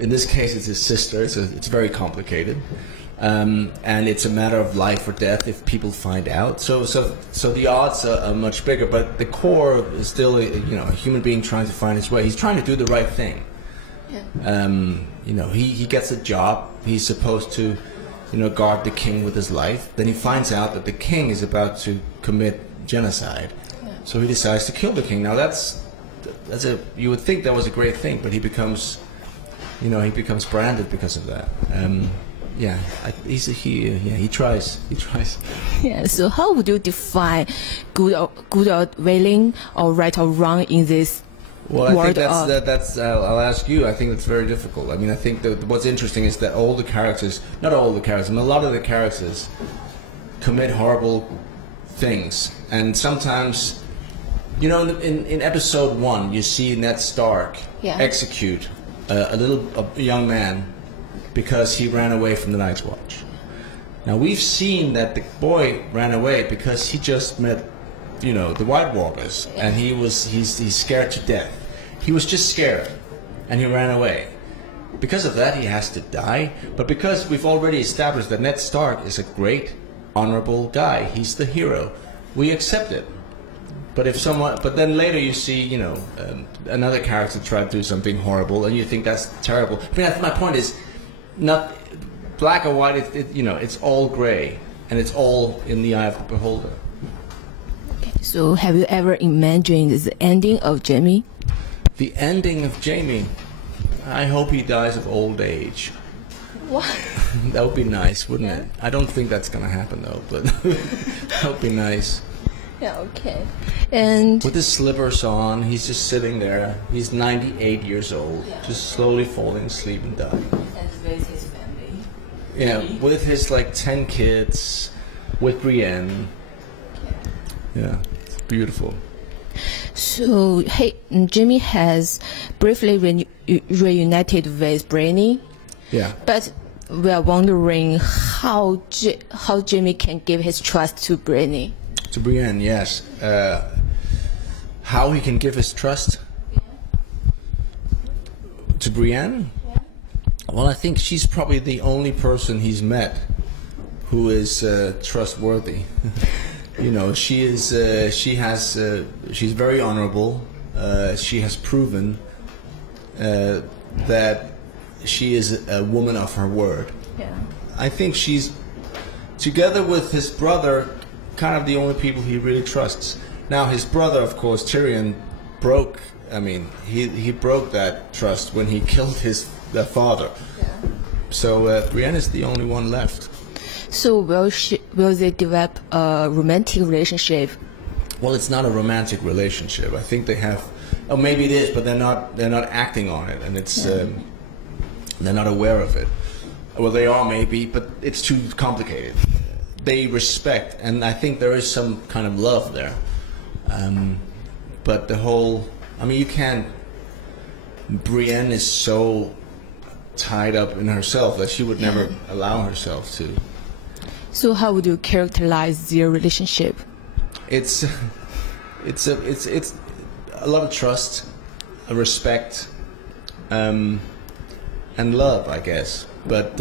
in this case, it's his sister. It's very complicated, and it's a matter of life or death if people find out. So the odds are much bigger. But the core is still a human being trying to find his way. He's trying to do the right thing. Yeah. He gets a job. He's supposed to guard the king with his life. Then he finds out that the king is about to commit genocide. Yeah. So he decides to kill the king. Now you would think that was a great thing, but he becomes branded because of that. He tries. Yeah. So how would you define good or willing or right or wrong in this? Well, I think that's I'll ask you. I think it's very difficult. I mean, I think that what's interesting is that all the characters, not all the characters, I mean, a lot of the characters commit horrible things. And sometimes, in episode 1, you see Ned Stark execute a young man because he ran away from the Night's Watch. Now, we've seen that the boy ran away because he just met the White Walkers, and he's scared to death. He was just scared, and he ran away. Because of that, he has to die. But because we've already established that Ned Stark is a great, honorable guy, he's the hero, we accept it. But then later you see, another character try to do something horrible, and you think that's terrible. I mean, my point is, not black or white. It's all gray, and it's all in the eye of the beholder. So, have you ever imagined the ending of Jamie? The ending of Jamie? I hope he dies of old age. What? That would be nice, wouldn't it? I don't think that's going to happen, though, but that would be nice. Yeah, okay. And with his slippers on, he's just sitting there. He's 98 years old, just slowly falling asleep and dying. And with his family. Yeah, with his 10 kids, with Brienne. Yeah, it's beautiful. So, Jimmy has briefly reunited with Brienne. Yeah. But we are wondering how Jimmy can give his trust to Brienne. To Brienne, yes. How he can give his trust to Brienne? Yeah. Well, I think she's probably the only person he's met who is trustworthy. She's very honorable. She has proven that she is a woman of her word. Yeah. I think she's, together with his brother, kind of the only people he really trusts. Now, his brother, of course, Tyrion, he broke that trust when he killed their father. Yeah. So Brienne is the only one left. So will they develop a romantic relationship? Well, it's not a romantic relationship. I think they have. Oh, maybe it is, but they're not acting on it, and it's they're not aware of it. Well, they are maybe, but it's too complicated. They respect, and I think there is some kind of love there. But the whole, you can't. Brienne is so tied up in herself that she would never allow herself to. So how would you characterize their relationship? It's a lot of trust, a respect, and love, I guess. But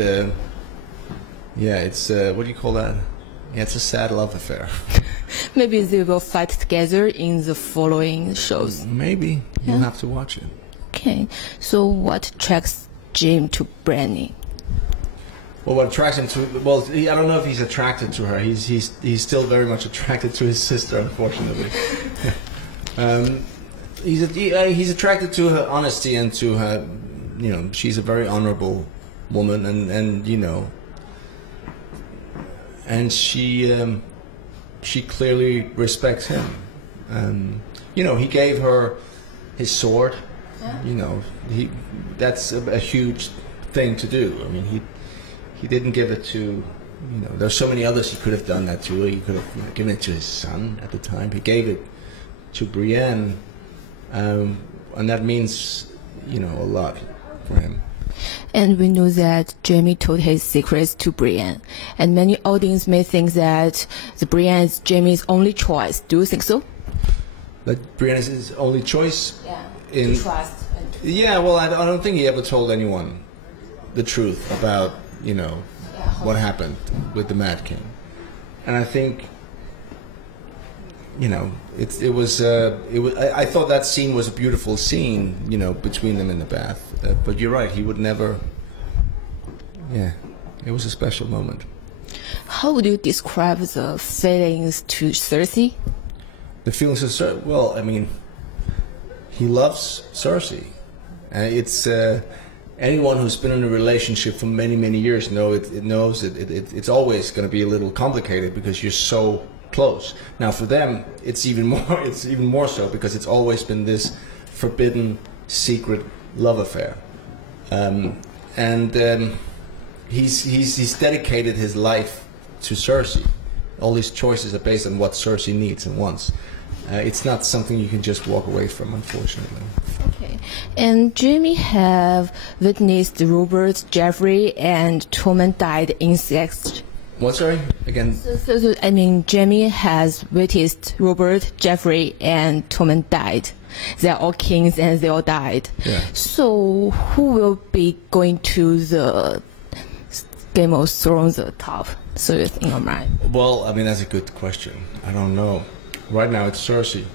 it's what do you call that? Yeah, it's a sad love affair. Maybe they will fight together in the following shows. Maybe. You'll have to watch it. Okay. So what attracts Jim to Brienne? Well, what attracts him to? Well, I don't know if he's attracted to her. He's still very much attracted to his sister, unfortunately. He's attracted to her honesty and to her. She's a very honorable woman, and she clearly respects him. He gave her his sword. Yeah. That's a huge thing to do. He didn't give it to, there's so many others he could have done that to. He could have given it to his son at the time. He gave it to Brienne, and that means, a lot for him. And we know that Jaime told his secrets to Brienne, and many audience may think that Brienne is Jaime's only choice. Do you think so? That Brienne is his only choice? Yeah, to trust and to Yeah, well, I don't think he ever told anyone the truth about, you know, what happened with the Mad King. And I think, you know, it was I thought that scene was a beautiful scene, you know, between them in the bath. But you're right, he would never. Yeah, it was a special moment. How would you describe the feelings to Cersei? The feelings of Cersei. Well, I mean, he loves Cersei. It's anyone who's been in a relationship for many, many years knows it's always going to be a little complicated because you're so close. Now, for them, it's even more so because it's always been this forbidden, secret love affair, he's dedicated his life to Cersei. All his choices are based on what Cersei needs and wants. It's not something you can just walk away from, unfortunately. Okay. And Jaime have witnessed Robert, Joffrey, and Tommen died incest. What, sorry? Again? So, I mean, Jaime has witnessed Robert, Joffrey, and Tommen died. They're all kings and they all died. Yeah. So who will be going to the Game of Thrones top? So you think of mine? Well, I mean, that's a good question. I don't know. Right now it's Cersei,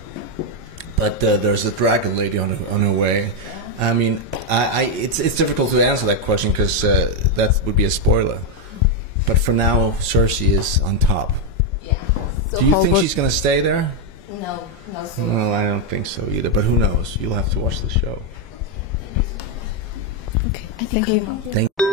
but there's a dragon lady on her way. I mean, it's difficult to answer that question because that would be a spoiler. But for now, Cersei is on top. Yeah. So do you think she's going to stay there? No, no. So well, I don't think so either. But who knows? You'll have to watch the show. Okay. Thank you. Thank you.